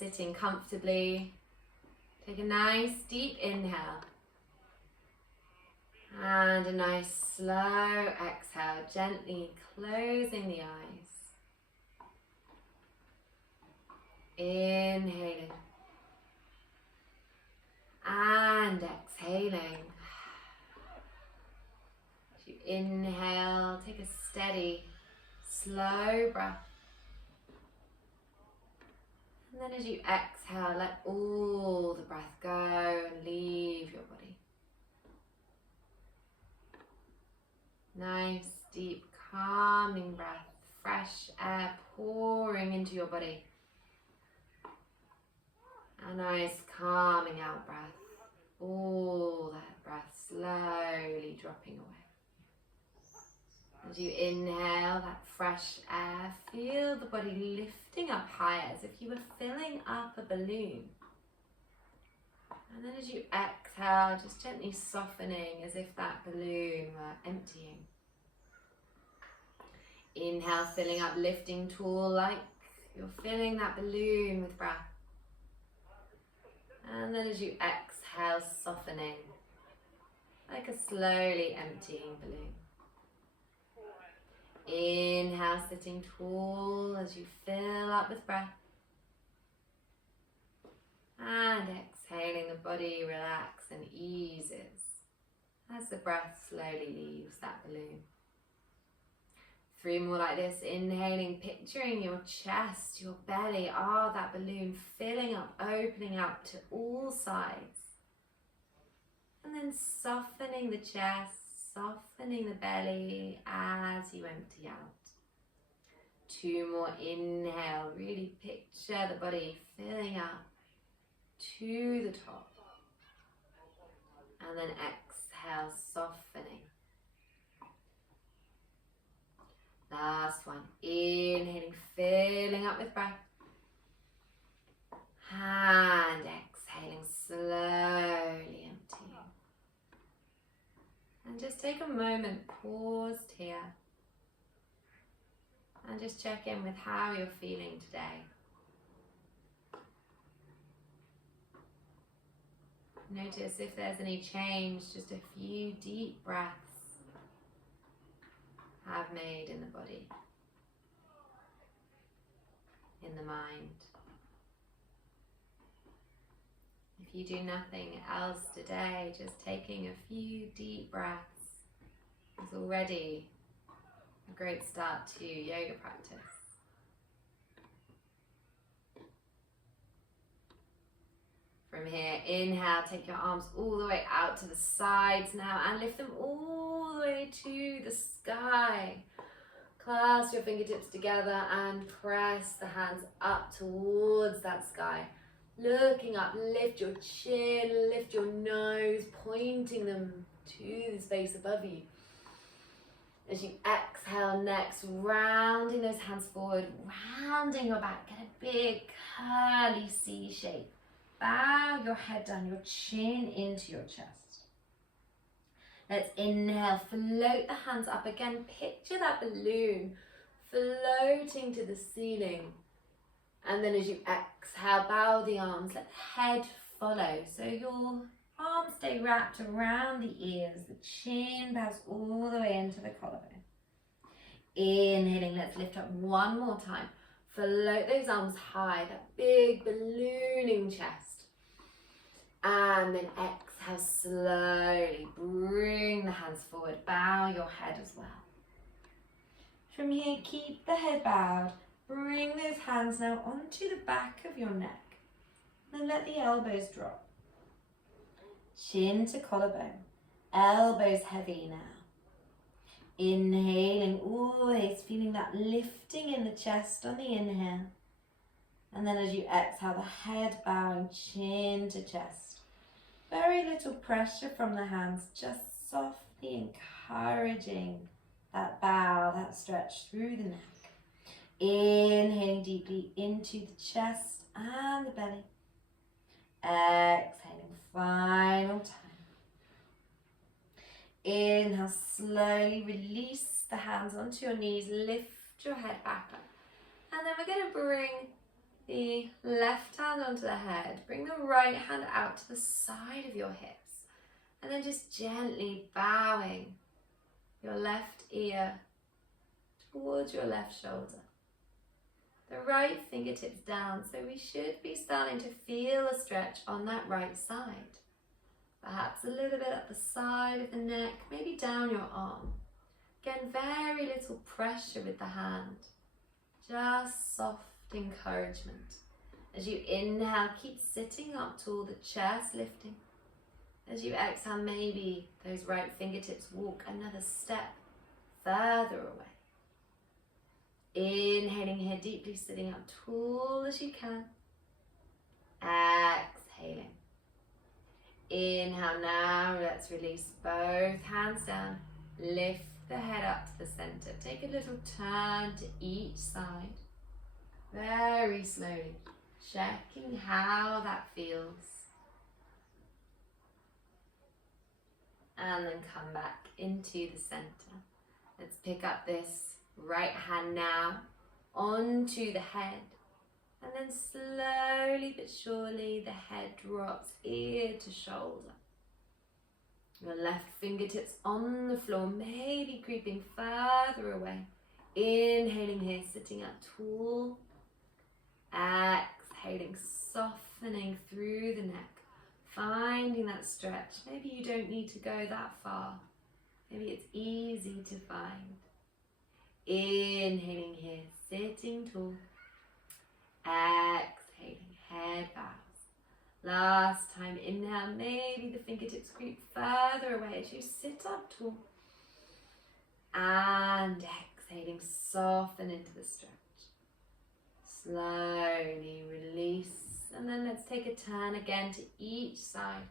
sitting comfortably. Take a nice deep inhale. And a nice slow exhale, gently closing the eyes. Inhaling. And exhaling. As you inhale, take a steady, slow breath. And then as you exhale, let all the breath go and leave your body. Nice, deep, calming breath. Fresh air pouring into your body. A nice calming out breath. All that breath slowly dropping away. As you inhale that fresh air, feel the body lifting up higher as if you were filling up a balloon. And then as you exhale, just gently softening as if that balloon were emptying. Inhale, filling up, lifting tall like you're filling that balloon with breath. And then as you exhale, softening like a slowly emptying balloon. Inhale, sitting tall as you fill up with breath. And exhaling, the body relax and eases as the breath slowly leaves that balloon. 3 more like this. Inhaling, picturing your chest, your belly, that balloon filling up, opening up to all sides. And then softening the chest, softening the belly as you empty out. 2 more. Inhale, really picture the body filling up to the top. And then exhale, softening. Last one. Inhaling, filling up with breath. And exhaling, slowly emptying. And just take a moment, paused here. And just check in with how you're feeling today. Notice if there's any change, just a few deep breaths have made in the body, in the mind. If you do nothing else today, just taking a few deep breaths is already a great start to yoga practice. From here, inhale, take your arms all the way out to the sides now and lift them all the way to the sky. Clasp your fingertips together and press the hands up towards that sky. Looking up, lift your chin, lift your nose, pointing them to the space above you. As you exhale next, rounding those hands forward, rounding your back, get a big curly C shape. Bow your head down, your chin into your chest. Let's inhale, float the hands up again. Picture that balloon floating to the ceiling. And then as you exhale, bow the arms, let the head follow. So your arms stay wrapped around the ears, the chin bows all the way into the collarbone. Inhaling, let's lift up one more time. Float those arms high, that big ballooning chest. And then exhale, slowly bring the hands forward, bow your head as well. From here, keep the head bowed. Bring those hands now onto the back of your neck. Then let the elbows drop. Chin to collarbone, elbows heavy now. Inhaling, always feeling that lifting in the chest on the inhale. And then as you exhale, the head bowing, chin to chest. Very little pressure from the hands, just softly encouraging that bow, that stretch through the neck. Inhaling deeply into the chest and the belly. Exhaling, final time. Inhale, slowly release the hands onto your knees, lift your head back up. And then we're going to bring the left hand onto the head. Bring the right hand out to the side of your hips. And then just gently bowing your left ear towards your left shoulder. The right fingertips down, so we should be starting to feel a stretch on that right side. Perhaps a little bit up the side of the neck, maybe down your arm. Again, very little pressure with the hand, just soft encouragement. As you inhale, keep sitting up tall, the chest lifting. As you exhale, maybe those right fingertips walk another step further away. Inhaling here deeply, sitting up tall as you can. Exhaling. Inhale now, let's release both hands down. Lift the head up to the center. Take a little turn to each side. Very slowly, checking how that feels. And then come back into the center. Let's pick up this right hand now onto the head. And then slowly but surely the head drops ear to shoulder. Your left fingertips on the floor, maybe creeping further away. Inhaling here, sitting up tall. Exhaling, softening through the neck. Finding that stretch. Maybe you don't need to go that far. Maybe it's easy to find. Inhaling here, sitting tall. Exhaling, head bows. Last time, inhale, maybe the fingertips creep further away as you sit up tall. And exhaling, soften into the stretch. Slowly release. And then let's take a turn again to each side.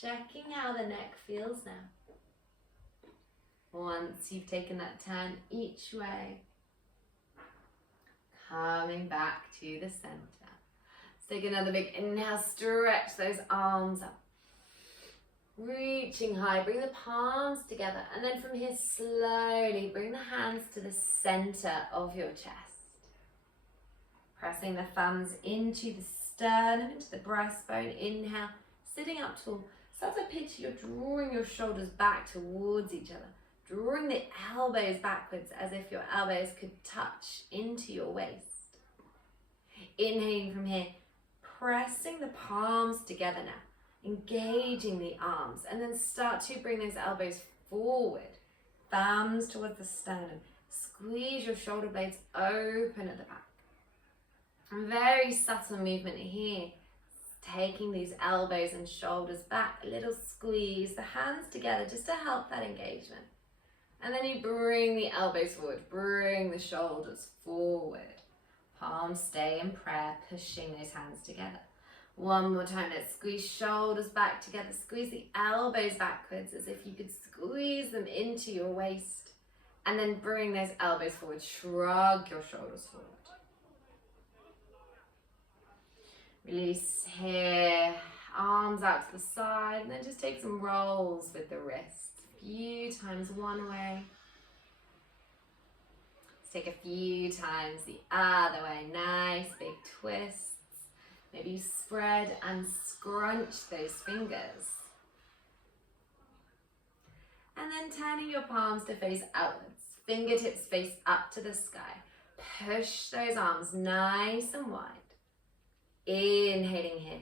Checking how the neck feels now. Once you've taken that turn each way, coming back to the center. Let's take another big inhale, stretch those arms up. Reaching high, bring the palms together. And then from here, slowly bring the hands to the center of your chest. Pressing the thumbs into the sternum, into the breastbone. Inhale, sitting up tall. Start to picture you're drawing your shoulders back towards each other. Drawing the elbows backwards as if your elbows could touch into your waist. Inhaling from here, pressing the palms together now, engaging the arms, and then start to bring those elbows forward, thumbs towards the sternum. Squeeze your shoulder blades open at the back. A very subtle movement here, taking these elbows and shoulders back, a little squeeze, the hands together just to help that engagement. And then you bring the elbows forward, bring the shoulders forward. Palms stay in prayer, pushing those hands together. One more time, let's squeeze shoulders back together. Squeeze the elbows backwards as if you could squeeze them into your waist. And then bring those elbows forward, shrug your shoulders forward. Release here, arms out to the side, and then just take some rolls with the wrists. Few times one way. Let's take a few times the other way. Nice big twists. Maybe you spread and scrunch those fingers. And then turning your palms to face outwards. Fingertips face up to the sky. Push those arms nice and wide. Inhaling here.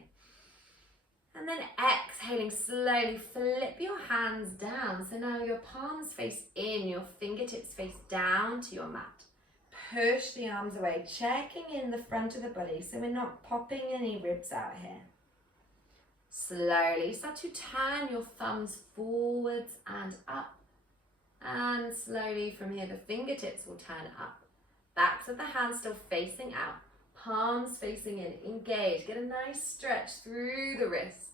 And then exhaling slowly, flip your hands down. So now your palms face in, your fingertips face down to your mat. Push the arms away, checking in the front of the body so we're not popping any ribs out here. Slowly start to turn your thumbs forwards and up. And slowly from here, the fingertips will turn up. Backs of the hands still facing out. Palms facing in, engage, get a nice stretch through the wrists.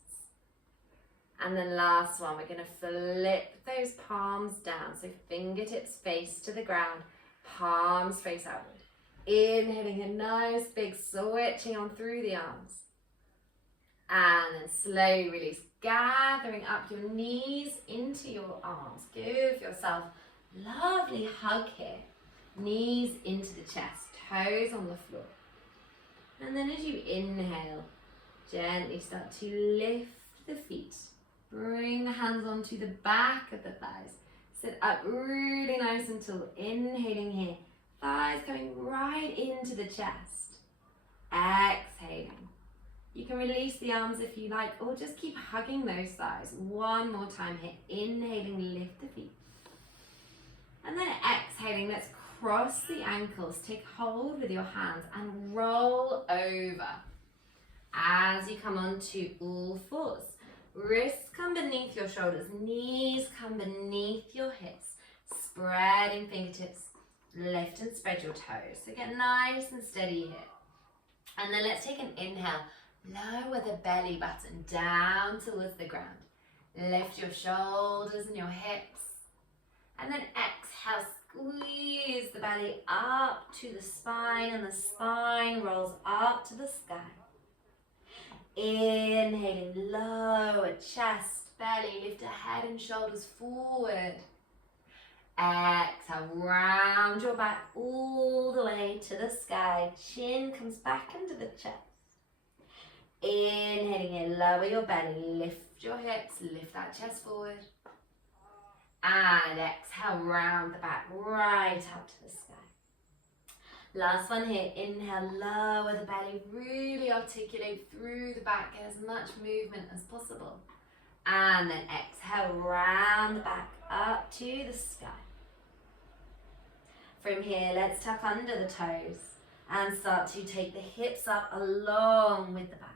And then last one, we're gonna flip those palms down. So fingertips face to the ground, palms face outward. Inhaling a nice big switching on through the arms. And then slowly release, gathering up your knees into your arms. Give yourself a lovely hug here. Knees into the chest, toes on the floor. And then as you inhale, gently start to lift the feet. Bring the hands onto the back of the thighs. Sit up really nice and tall. Inhaling here. Thighs coming right into the chest. Exhaling. You can release the arms if you like, or just keep hugging those thighs. One more time here. Inhaling, lift the feet. And then exhaling, let's cross the ankles. Take hold with your hands and roll over. As you come onto all fours, wrists come beneath your shoulders, knees come beneath your hips, spreading fingertips, lift and spread your toes. So get nice and steady here. And then let's take an inhale, lower the belly button down towards the ground. Lift your shoulders and your hips. And then exhale, squeeze the belly up to the spine, and the spine rolls up to the sky. Inhaling, lower chest, belly, lift the head and shoulders forward. Exhale, round your back all the way to the sky. Chin comes back into the chest. Inhaling in, lower your belly, lift your hips, lift that chest forward. And exhale, round the back, right up to the sky. Last one here, inhale, lower the belly, really articulate through the back, get as much movement as possible. And then exhale, round the back, up to the sky. From here, let's tuck under the toes and start to take the hips up along with the back.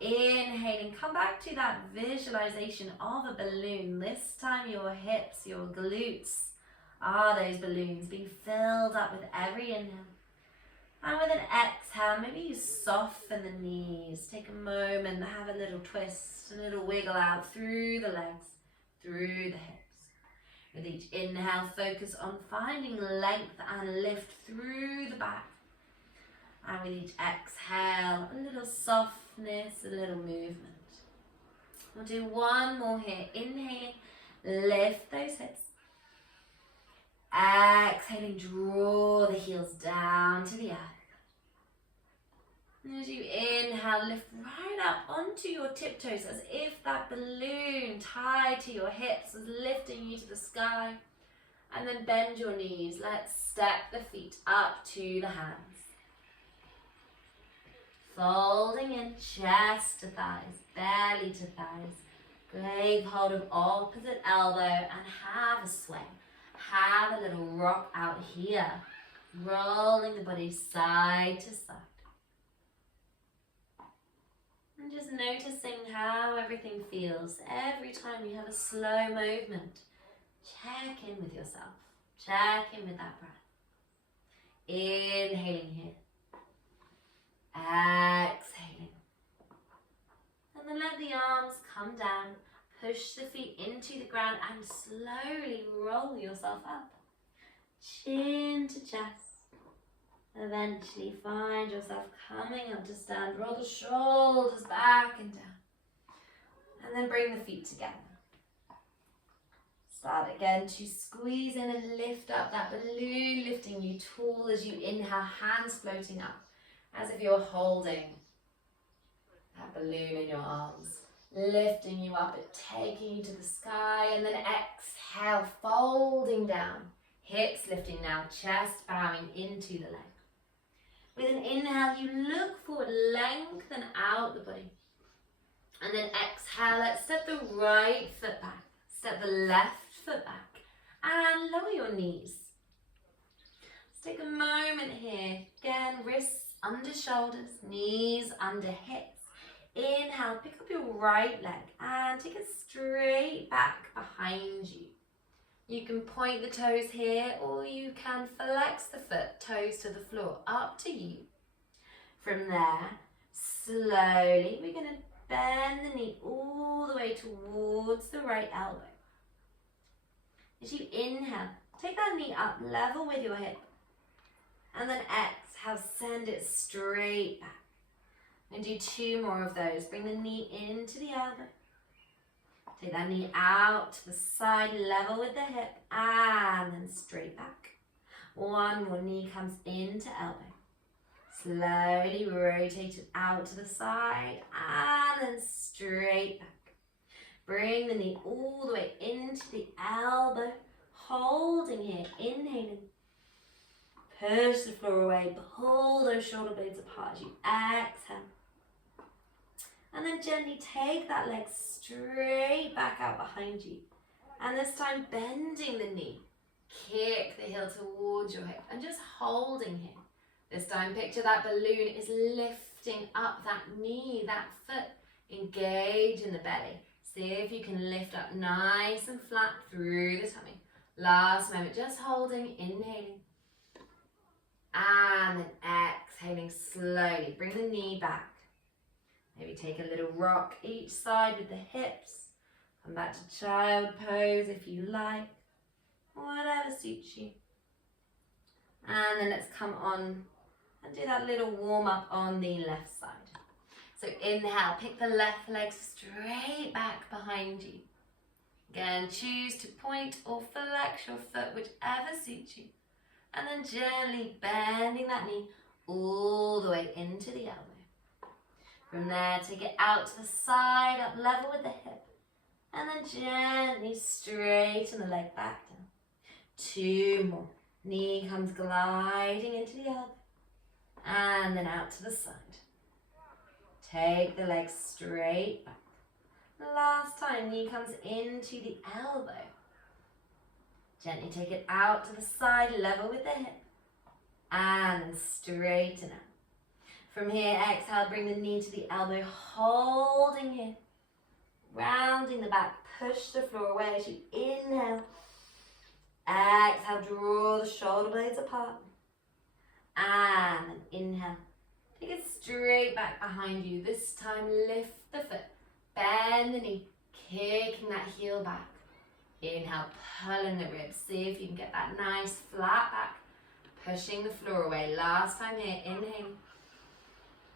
Inhaling, come back to that visualization of a balloon. This time your hips, your glutes are those balloons being filled up with every inhale. And with an exhale, maybe you soften the knees. Take a moment, have a little twist, a little wiggle out through the legs, through the hips. With each inhale, focus on finding length and lift through the back. And with each exhale, a little softness, a little movement. We'll do one more here. Inhaling, lift those hips. Exhaling, draw the heels down to the earth. And as you inhale, lift right up onto your tiptoes as if that balloon tied to your hips is lifting you to the sky. And then bend your knees. Let's step the feet up to the hands. Folding in, chest to thighs, belly to thighs. Grab hold of opposite elbow and have a sway. Have a little rock out here. Rolling the body side to side. And just noticing how everything feels every time you have a slow movement. Check in with yourself. Check in with that breath. Inhaling here. Exhaling. And then let the arms come down. Push the feet into the ground and slowly roll yourself up. Chin to chest. Eventually find yourself coming up to stand. Roll the shoulders back and down. And then bring the feet together. Start again to squeeze in and lift up that balloon, lifting you tall as you inhale, hands floating up, as if you're holding that balloon in your arms. Lifting you up, taking you to the sky, and then exhale, folding down. Hips lifting now, chest bowing into the leg. With an inhale, you look forward, lengthen out the body. And then exhale, let's step the right foot back, step the left foot back, and lower your knees. Let's take a moment here. Again, wrists under shoulders, knees under hips. Inhale, pick up your right leg and take it straight back behind you. You can point the toes here or you can flex the foot, toes to the floor, up to you. From there, slowly, we're going to bend the knee all the way towards the right elbow. As you inhale, take that knee up level with your hip. And then exhale, send it straight back. And do 2 more of those. Bring the knee into the elbow. Take that knee out to the side, level with the hip, and then straight back. One more, knee comes into elbow. Slowly rotate it out to the side and then straight back. Bring the knee all the way into the elbow, holding here, inhaling. Push the floor away, pull those shoulder blades apart as you exhale. And then gently take that leg straight back out behind you. And this time bending the knee. Kick the heel towards your hip and just holding here. This time picture that balloon is lifting up that knee, that foot. Engage in the belly. See if you can lift up nice and flat through the tummy. Last moment, just holding, inhaling. And then exhaling slowly. Bring the knee back. Maybe take a little rock each side with the hips. Come back to child pose if you like. Whatever suits you. And then let's come on and do that little warm up on the left side. So inhale, pick the left leg straight back behind you. Again, choose to point or flex your foot, whichever suits you. And then gently bending that knee all the way into the elbow. From there, take it out to the side, up level with the hip. And then gently straighten the leg back down. 2 more. Knee comes gliding into the elbow. And then out to the side. Take the leg straight back. Last time, knee comes into the elbow. Gently take it out to the side, level with the hip. And then straighten out. From here, exhale, bring the knee to the elbow, holding here. Rounding the back, push the floor away as you inhale. Exhale, draw the shoulder blades apart. And then inhale. Take it straight back behind you. This time, lift the foot. Bend the knee, kicking that heel back. Inhale, pulling the ribs. See if you can get that nice flat back. Pushing the floor away. Last time here, inhale.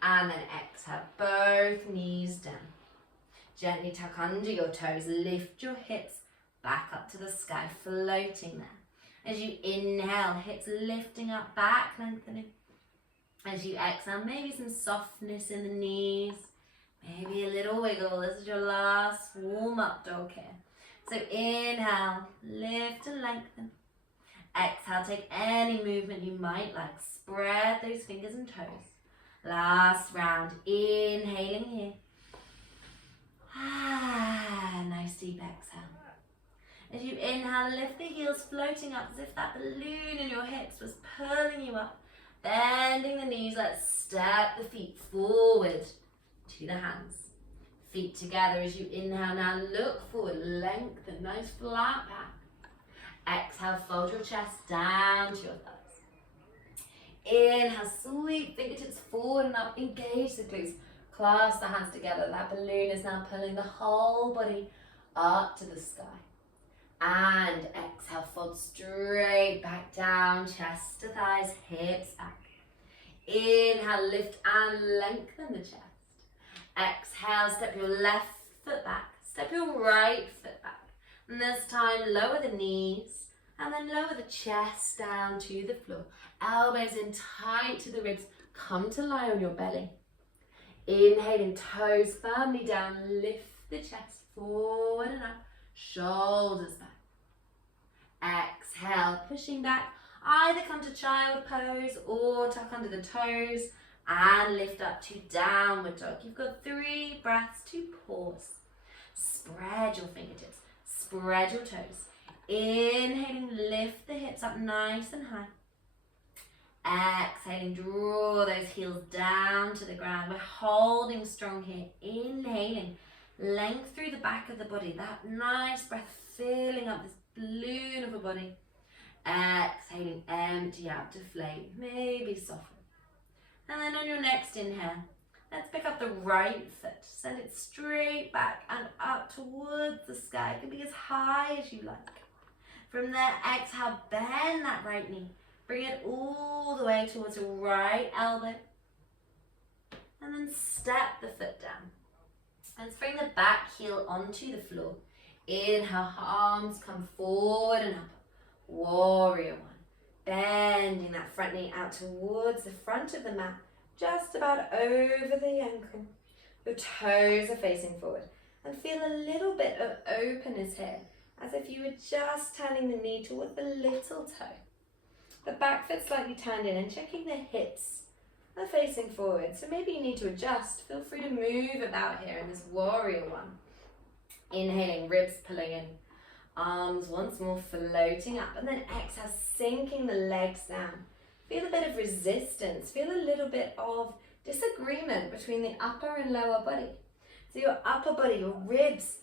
And then exhale, both knees down. Gently tuck under your toes. Lift your hips back up to the sky, floating there. As you inhale, hips lifting up, back lengthening. As you exhale, maybe some softness in the knees. Maybe a little wiggle. This is your last warm-up dog here. So inhale, lift and lengthen. Exhale, take any movement you might like. Spread those fingers and toes. Last round, inhaling here. Nice deep exhale. As you inhale, lift the heels floating up as if that balloon in your hips was pulling you up. Bending the knees, let's step the feet forward to the hands. Feet together as you inhale. Now look forward, lengthen, nice flat back. Exhale, fold your chest down to your thighs. Inhale, sweep fingertips forward and up, engage the glutes. Clasp the hands together. That balloon is now pulling the whole body up to the sky. And exhale, fold straight back down, chest to thighs, hips back. Inhale, lift and lengthen the chest. Exhale, step your left foot back, step your right foot back. And this time, lower the knees and then lower the chest down to the floor. Elbows in tight to the ribs, come to lie on your belly. Inhaling, toes firmly down, lift the chest forward and up, shoulders back. Exhale, pushing back, either come to child pose or tuck under the toes and lift up to downward dog. You've got 3 breaths to pause. Spread your fingertips, spread your toes. Inhaling, lift the hips up nice and high. Exhaling, draw those heels down to the ground. We're holding strong here. Inhaling, length through the back of the body. That nice breath filling up this balloon of a body. Exhaling, empty out, deflate, maybe soften. And then on your next inhale, let's pick up the right foot. Send it straight back and up towards the sky. It can be as high as you like. From there, exhale, bend that right knee. Bring it all the way towards your right elbow. And then step the foot down. Let's bring the back heel onto the floor. Inhale, arms come forward and up. Warrior 1. Bending that front knee out towards the front of the mat. just about over the ankle. Your toes are facing forward. And feel a little bit of openness here, as if you were just turning the knee towards the little toe. The back foot slightly turned in and checking the hips are facing forward. So maybe you need to adjust. Feel free to move about here in this warrior one. Inhaling, ribs pulling in. Arms once more floating up, and then exhale, sinking the legs down. Feel a bit of resistance, feel a little bit of disagreement between the upper and lower body. So your upper body, your ribs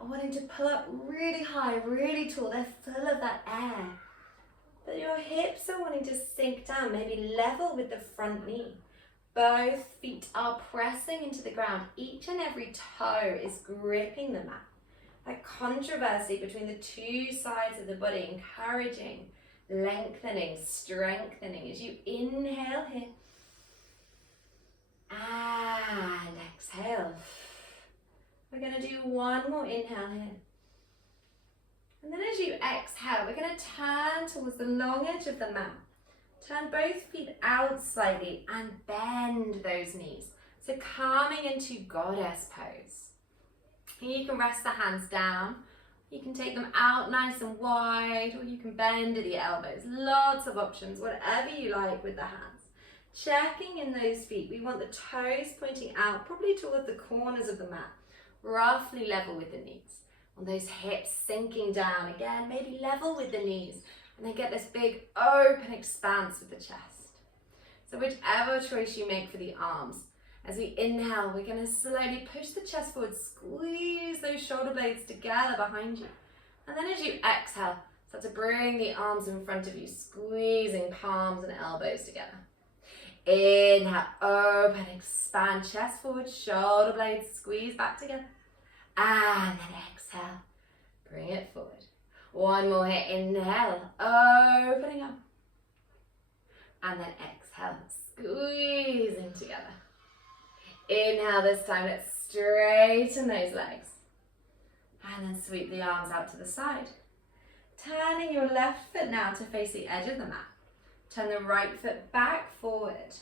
are wanting to pull up really high, really tall, they're full of that air. But your hips are wanting to sink down, maybe level with the front knee. Both feet are pressing into the ground, each and every toe is gripping the mat. That controversy between the two sides of the body, encouraging, lengthening, strengthening as you inhale here and exhale. We're going to do one more inhale here. And then as you exhale, we're going to turn towards the long edge of the mat. Turn both feet out slightly and bend those knees. So coming into goddess pose. You can rest the hands down, you can take them out nice and wide, or you can bend at the elbows. Lots of options, whatever you like with the hands. Checking in those feet, we want the toes pointing out, probably toward the corners of the mat, roughly level with the knees. On those hips sinking down, again, maybe level with the knees, and then get this big open expanse with the chest. So whichever choice you make for the arms, as we inhale, we're going to slowly push the chest forward, squeeze those shoulder blades together behind you. And then as you exhale, start to bring the arms in front of you, squeezing palms and elbows together. Inhale, open, expand, chest forward, shoulder blades, squeeze back together. And then exhale, bring it forward. One more here, inhale, opening up. And then exhale, squeezing together. Inhale this time, let's straighten those legs. And then sweep the arms out to the side. Turning your left foot now to face the edge of the mat. Turn the right foot back forward.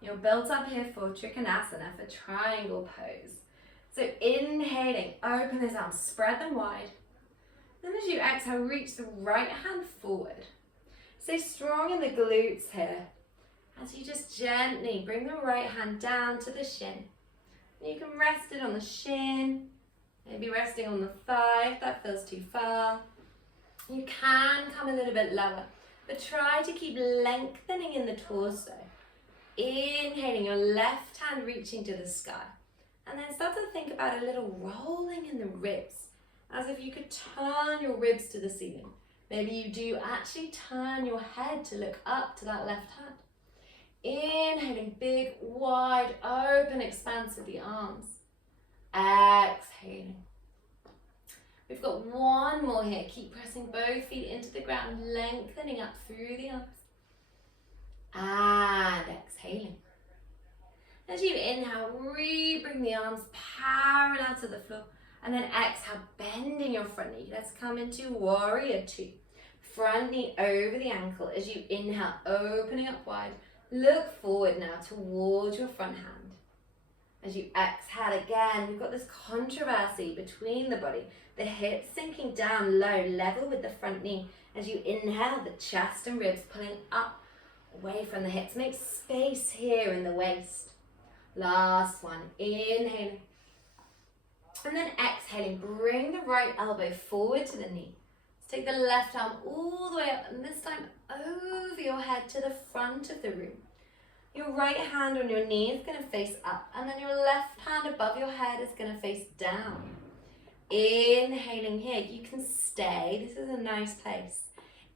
You're built up here for Trikonasana, for triangle pose. So inhaling, open those arms, spread them wide. Then as you exhale, reach the right hand forward. Stay strong in the glutes here. As you just gently bring the right hand down to the shin. You can rest it on the shin, maybe resting on the thigh if that feels too far. You can come a little bit lower, but try to keep lengthening in the torso. Inhaling, your left hand reaching to the sky. And then start to think about a little rolling in the ribs, as if you could turn your ribs to the ceiling. Maybe you do actually turn your head to look up to that left hand. Inhaling, big, wide, open expanse of the arms. Exhaling. We've got one more here. Keep pressing both feet into the ground, lengthening up through the arms. And exhaling. As you inhale, bring the arms parallel to the floor. And then exhale, bending your front knee. Let's come into warrior two. Front knee over the ankle as you inhale, opening up wide. Look forward now towards your front hand. As you exhale again, we've got this controversy between the body. The hips sinking down low, level with the front knee. As you inhale, the chest and ribs pulling up, away from the hips. Make space here in the waist. Last one, inhaling. And then exhaling, bring the right elbow forward to the knee. Take the left arm all the way up, and this time over your head to the front of the room. Your right hand on your knee is going to face up, and then your left hand above your head is going to face down. Inhaling here, you can stay. This is a nice place.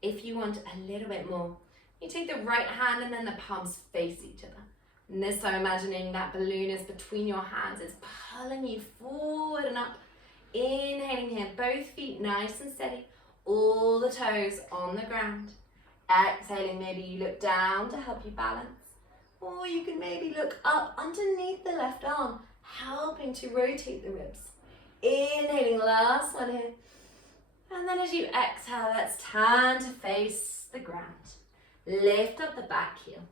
If you want a little bit more, you take the right hand and then the palms face each other. And this time imagining that balloon is between your hands. It's pulling you forward and up. Inhaling here, both feet nice and steady. All the toes on the ground. Exhaling, maybe you look down to help you balance. Or you can maybe look up underneath the left arm, helping to rotate the ribs. Inhaling, last one here. And then as you exhale, let's turn to face the ground. Lift up the back heel.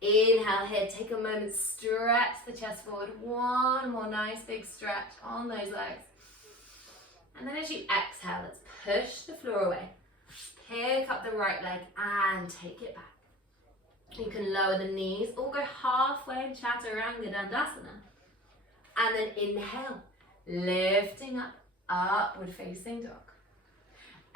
Inhale here, take a moment, stretch the chest forward. One more nice big stretch on those legs. And then as you exhale, let's push the floor away. Pick up the right leg and take it back. You can lower the knees or go halfway in Chaturanga Dandasana. And then inhale, lifting up, upward facing dog.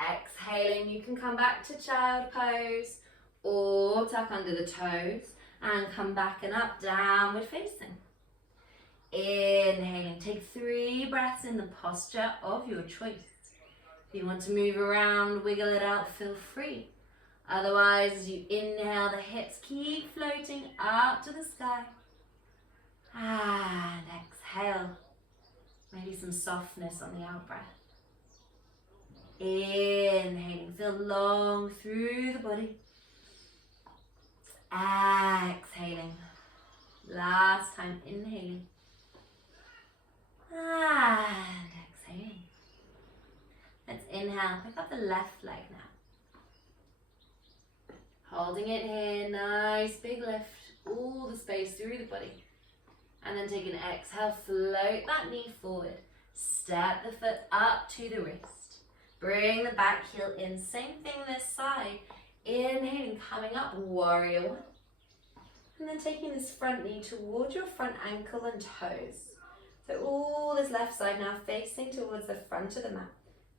Exhaling, you can come back to child pose or tuck under the toes and come back and up, downward facing. Inhaling, take 3 breaths in the posture of your choice. If you want to move around, wiggle it out, feel free. Otherwise, as you inhale, the hips keep floating up to the sky. And exhale. Maybe some softness on the out breath. Inhaling, feel long through the body. Exhaling. Last time, inhaling. And exhaling. Let's inhale, pick up the left leg now. Holding it here, nice big lift, all the space through the body. And then take an exhale, float that knee forward. Step the foot up to the wrist. Bring the back heel in, same thing this side. Inhaling, coming up, warrior one. And then taking this front knee towards your front ankle and toes. So all this left side now facing towards the front of the mat.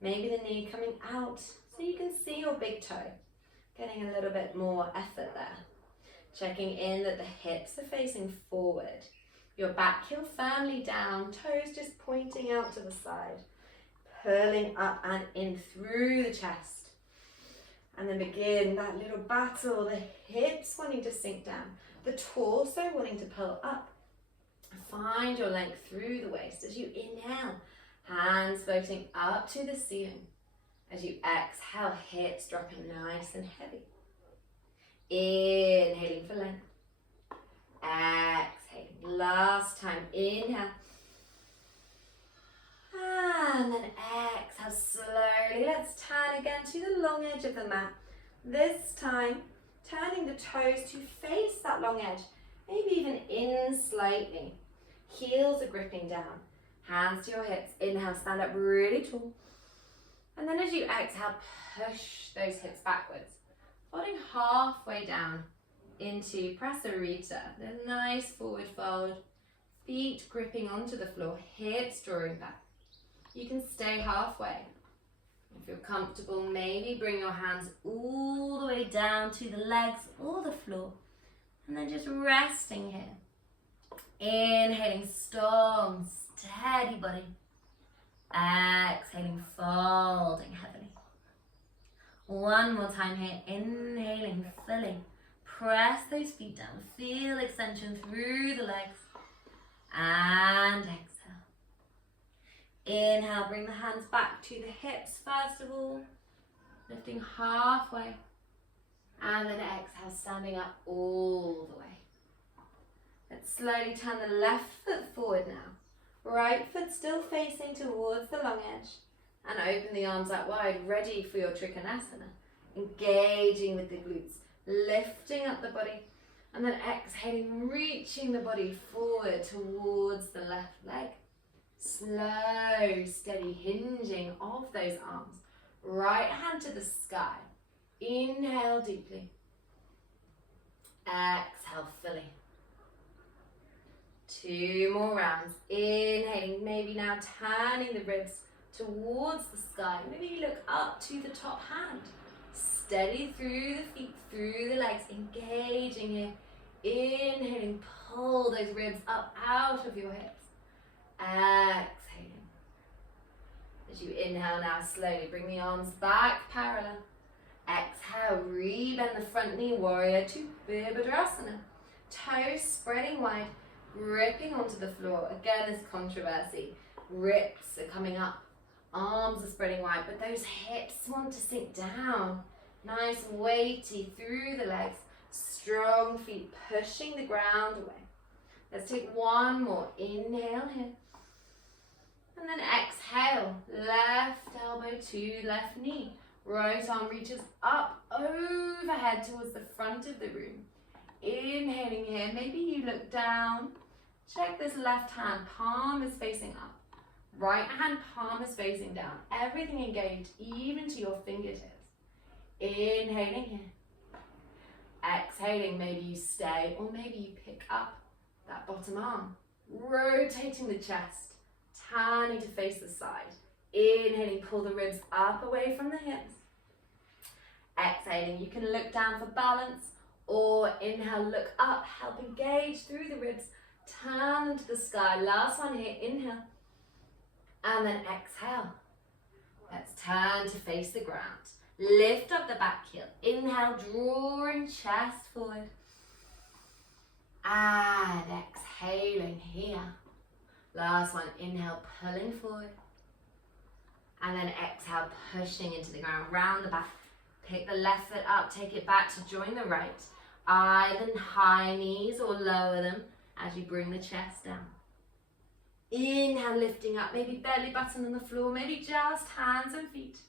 Maybe the knee coming out so you can see your big toe. Getting a little bit more effort there. Checking in that the hips are facing forward. Your back heel firmly down, toes just pointing out to the side. Pulling up and in through the chest. And then begin that little battle, the hips wanting to sink down, the torso wanting to pull up. Find your length through the waist as you inhale, hands floating up to the ceiling. As you exhale, hips dropping nice and heavy. Inhaling for length. Exhaling. Last time, inhale. And then exhale slowly. Let's turn again to the long edge of the mat. This time, turning the toes to face that long edge. Maybe even in slightly. Heels are gripping down. Hands to your hips. Inhale, stand up really tall. And then as you exhale, push those hips backwards. Folding halfway down into Prasarita. The nice forward fold. Feet gripping onto the floor. Hips drawing back. You can stay halfway. If you're comfortable, maybe bring your hands all the way down to the legs or the floor. And then just resting here. Inhaling, strong, steady body. Exhaling, folding heavily. One more time here. Inhaling fully. Press those feet down. Feel extension through the legs. And exhale. Inhale, bring the hands back to the hips first of all. Lifting halfway. And then exhale, standing up all the way. Let's slowly turn the left foot forward now. Right foot still facing towards the long edge. And open the arms out wide, ready for your Trikonasana. Engaging with the glutes, lifting up the body. And then exhaling, reaching the body forward towards the left leg. Slow, steady hinging of those arms. Right hand to the sky. Inhale deeply. Exhale fully. 2 more rounds. Inhaling, maybe now turning the ribs towards the sky. Maybe look up to the top hand. Steady through the feet, through the legs, engaging here. Inhaling, pull those ribs up out of your hips. Exhaling. As you inhale now, slowly bring the arms back parallel. Exhale, rebend the front knee, warrior two, Virabhadrasana. Toes spreading wide, gripping onto the floor. Again, this controversy. Ribs are coming up, arms are spreading wide, but those hips want to sink down. Nice, weighty through the legs. Strong feet pushing the ground away. Let's take one more. Inhale here. And then exhale. Left elbow to left knee. Right arm reaches up overhead towards the front of the room. inhaling here, maybe you look down. Check this left hand, palm is facing up. Right hand palm is facing down. Everything engaged, even to your fingertips. Inhaling here. Exhaling, maybe you stay, or maybe you pick up that bottom arm. Rotating the chest, turning to face the side. Inhaling, pull the ribs up away from the hips. Exhaling, you can look down for balance, or inhale, look up, help engage through the ribs, turn them to the sky. Last one here, inhale, and then exhale. Let's turn to face the ground. Lift up the back heel. Inhale, drawing chest forward. And exhaling here. Last one, inhale, pulling forward. And then exhale, pushing into the ground, round the back. Pick the left foot up, take it back to join the right. Either high knees or lower them as you bring the chest down. Inhale, lifting up, maybe belly button on the floor, maybe just hands and feet.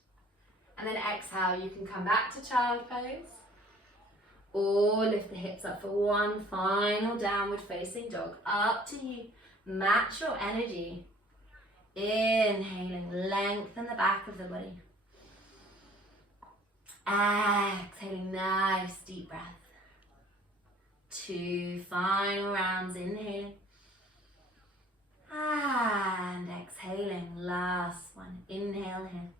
And then exhale, you can come back to child pose. Or lift the hips up for one final downward facing dog. Up to you. Match your energy. Inhaling, lengthen the back of the body. Exhaling, nice deep breath. 2 final rounds, inhaling. And exhaling, last one. Inhale here.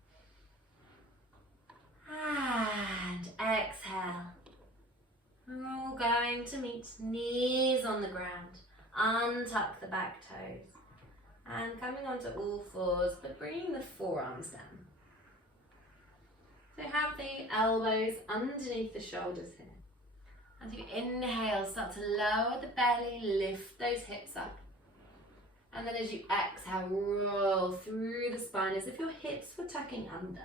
And exhale. We're all going to meet, knees on the ground. Untuck the back toes. And coming onto all fours, but bringing the forearms down. So have the elbows underneath the shoulders here. As you inhale, start to lower the belly, lift those hips up. And then as you exhale, roll through the spine as if your hips were tucking under.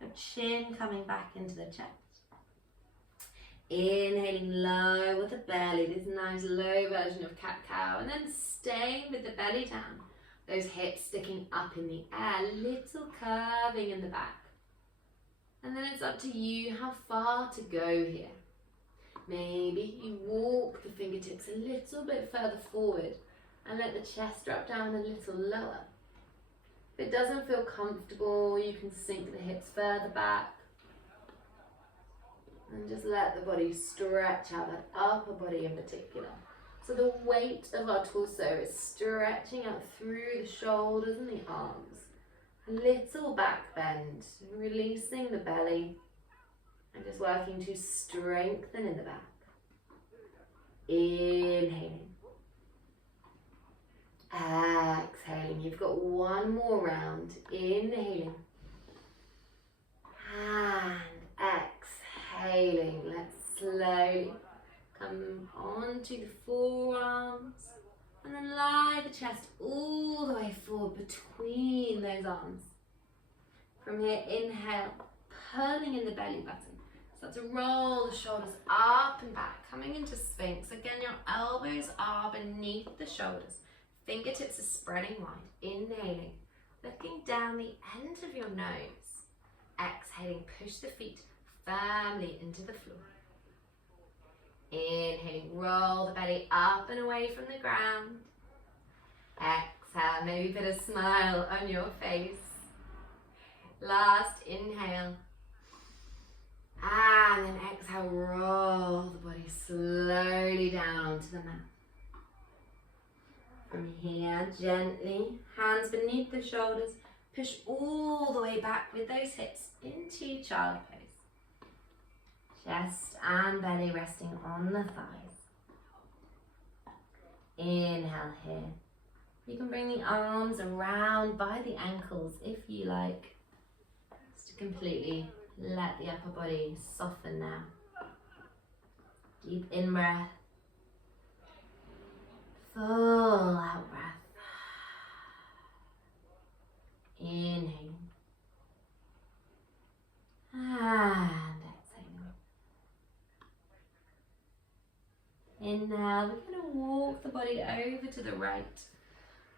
Your chin coming back into the chest. Inhaling, lower the belly, this nice low version of cat-cow. And then staying with the belly down. Those hips sticking up in the air, little curving in the back. And then it's up to you how far to go here. Maybe you walk the fingertips a little bit further forward and let the chest drop down a little lower. If it doesn't feel comfortable, you can sink the hips further back. And just let the body stretch out, that upper body in particular. So the weight of our torso is stretching out through the shoulders and the arms. A little back bend, releasing the belly and just working to strengthen in the back. Inhaling. Exhaling. You've got one more round. Inhaling. And exhaling. Let's slowly come onto the forearms. And then lie the chest all the way forward between those arms. From here, inhale, pulling in the belly button. Start to roll the shoulders up and back, coming into Sphinx. Again, your elbows are beneath the shoulders. Fingertips are spreading wide. Inhaling, looking down the end of your nose. Exhaling, push the feet firmly into the floor. Inhaling, roll the belly up and away from the ground. Exhale, maybe put a smile on your face. Last inhale. And then exhale, roll the body slowly down onto the mat. From here, gently, hands beneath the shoulders, push all the way back with those hips into child pose. Chest and belly resting on the thighs. Inhale here. You can bring the arms around by the ankles if you like. Just to completely let the upper body soften now. Deep in breath. Full out breath. Inhaling. And exhaling. Inhale, we're going to walk the body over to the right.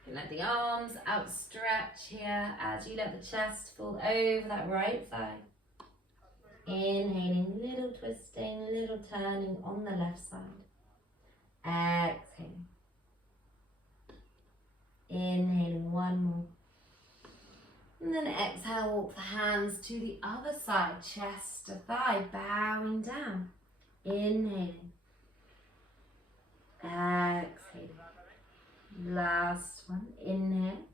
You can let the arms outstretch here as you let the chest fall over that right thigh. Inhaling, little twisting, little turning on the left side. Exhaling. Inhaling one more. And then exhale, walk the hands to the other side, chest to thigh, bowing down. Inhaling. Exhaling. Last one, inhale.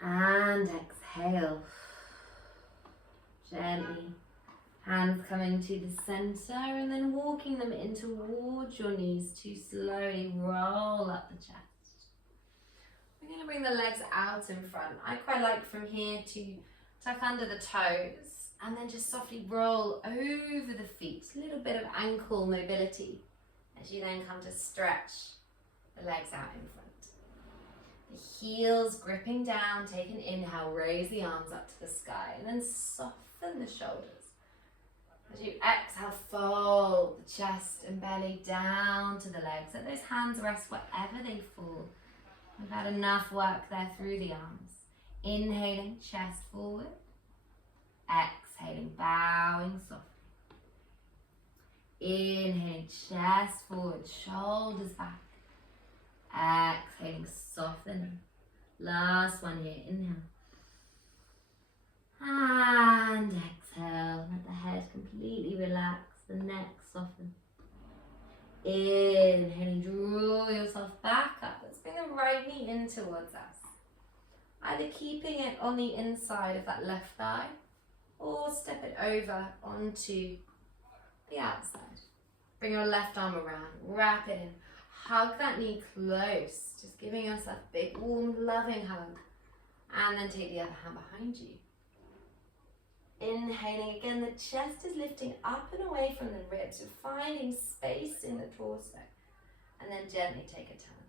And exhale. Gently. Hands coming to the center and then walking them in towards your knees to slowly roll up the chest. We're going to bring the legs out in front. I quite like from here to tuck under the toes and then just softly roll over the feet. A little bit of ankle mobility as you then come to stretch the legs out in front. The heels gripping down, take an inhale, raise the arms up to the sky and then soften the shoulders. As you exhale, fold the chest and belly down to the legs. Let those hands rest wherever they fall. We've had enough work there through the arms. Inhaling, chest forward. Exhaling, bowing softly. Inhaling, chest forward, shoulders back. Exhaling, softening. Last one here, inhale. And exhale, let the head completely relax, the neck soften. Inhaling, draw yourself back up. Let's bring the right knee in towards us. Either keeping it on the inside of that left thigh or step it over onto the outside. Bring your left arm around, wrap it in, hug that knee close, just giving yourself a big, warm, loving hug. And then take the other hand behind you. Inhaling again, the chest is lifting up and away from the ribs. You're finding space in the torso. And then gently take a turn.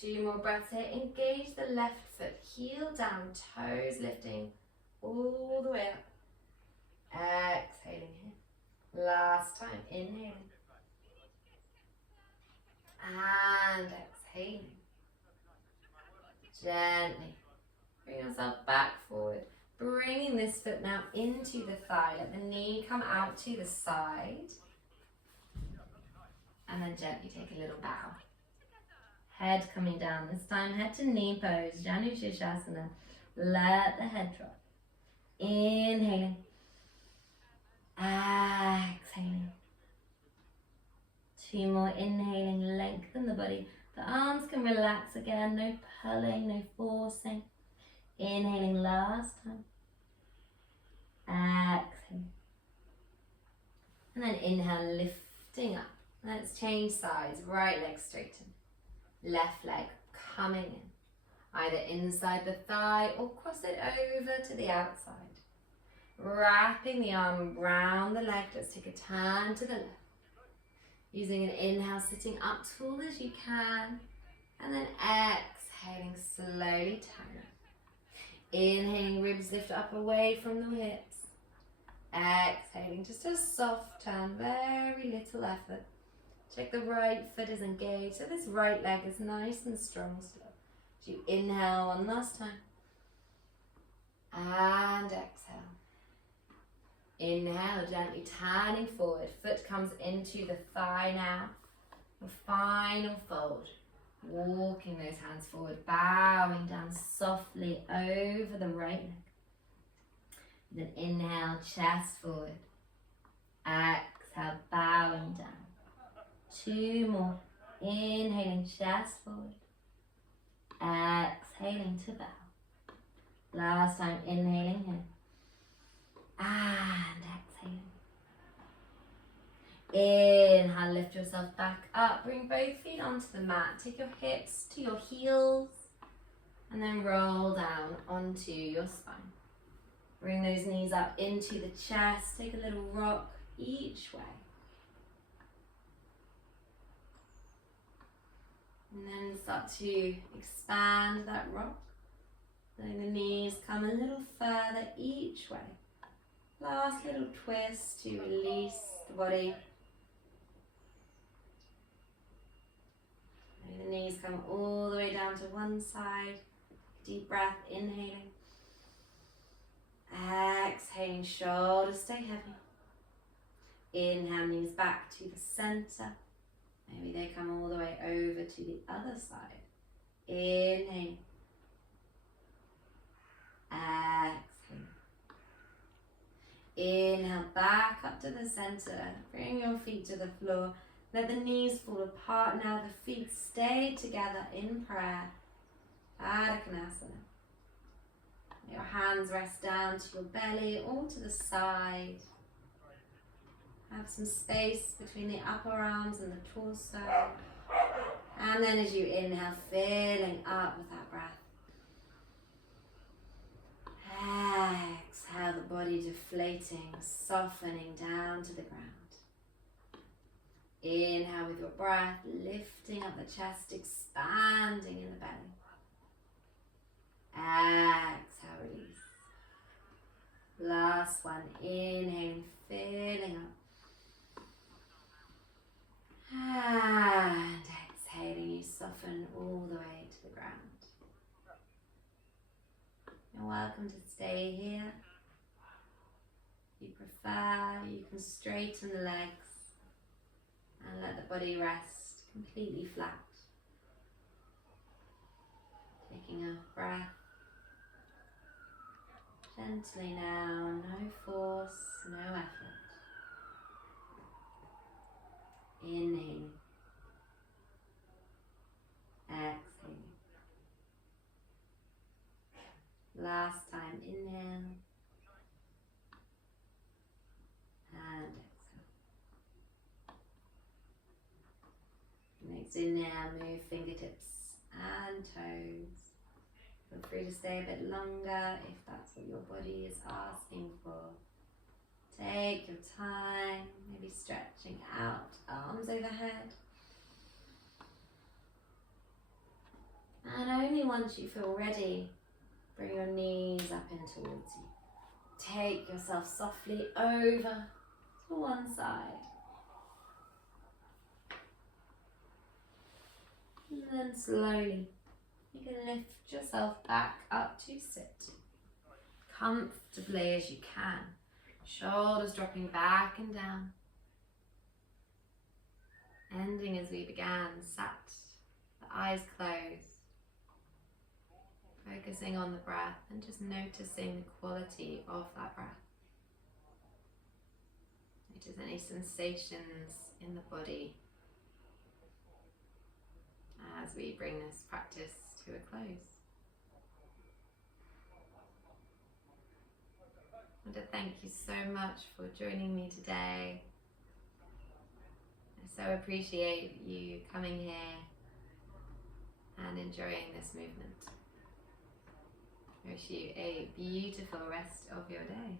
2 more breaths here. Engage the left foot, heel down, toes lifting all the way up. Exhaling here. Last time, inhaling. And exhaling. Gently. Bring yourself back forward. Bringing this foot now into the thigh. Let the knee come out to the side. And then gently take a little bow. Head coming down. This time head to knee pose. Janu Shirshasana. Let the head drop. Inhaling. Exhaling. 2 more. Inhaling. Lengthen the body. The arms can relax again. No pulling, no forcing. Inhaling last time. Exhaling. And then inhale, lifting up. Let's change sides. Right leg straighten. Left leg coming in. Either inside the thigh or cross it over to the outside. Wrapping the arm around the leg. Let's take a turn to the left. Using an inhale, sitting up tall as you can. And then exhaling, slowly turn. Inhaling, ribs lift up away from the hips. Exhaling, just a soft turn, very little effort. Check the right foot is engaged, so this right leg is nice and strong still. As you inhale one last time. And exhale. Inhale, gently turning forward. Foot comes into the thigh now. A final fold. Walking those hands forward, bowing down softly over the right leg. Then inhale, chest forward. Exhale, bowing down. 2 more. Inhaling, chest forward. Exhaling to bow. Last time, inhaling here. And exhaling. Inhale, lift yourself back up. Bring both feet onto the mat. Take your hips to your heels. And then roll down onto your spine. Bring those knees up into the chest. Take a little rock each way. And then start to expand that rock. Letting the knees come a little further each way. Last little twist to release the body. Letting the knees come all the way down to one side. Deep breath, inhaling. Exhaling, shoulders stay heavy. Inhale, knees back to the center. Maybe they come all the way over to the other side. Inhale. Exhale. Inhale, back up to the center. Bring your feet to the floor. Let the knees fall apart now. The feet stay together in prayer. Baddha Konasana. Your hands rest down to your belly or to the side. Have some space between the upper arms and the torso. And then as you inhale, filling up with that breath. Exhale, the body deflating, softening down to the ground. Inhale with your breath, lifting up the chest, expanding in the belly. Exhale, release. Last one, inhaling, filling up. And exhaling, you soften all the way to the ground. You're welcome to stay here. If you prefer, you can straighten the legs and let the body rest completely flat. Taking a breath gently now, no force, no effort. Inhaling, exhaling. Last time, inhale and exhale. Next inhale, move fingertips and toes. Feel free to stay a bit longer if that's what your body is asking for. Take your time, maybe stretching out, arms overhead. And only once you feel ready, bring your knees up in towards you. Take yourself softly over to one side. And then slowly, you can lift yourself back up to sit. Comfortably as you can. Shoulders dropping back and down. Ending as we began, sat, the eyes closed. Focusing on the breath and just noticing the quality of that breath. Notice any sensations in the body as we bring this practice to a close. I want to thank you so much for joining me today. I so appreciate you coming here and enjoying this movement. I wish you a beautiful rest of your day.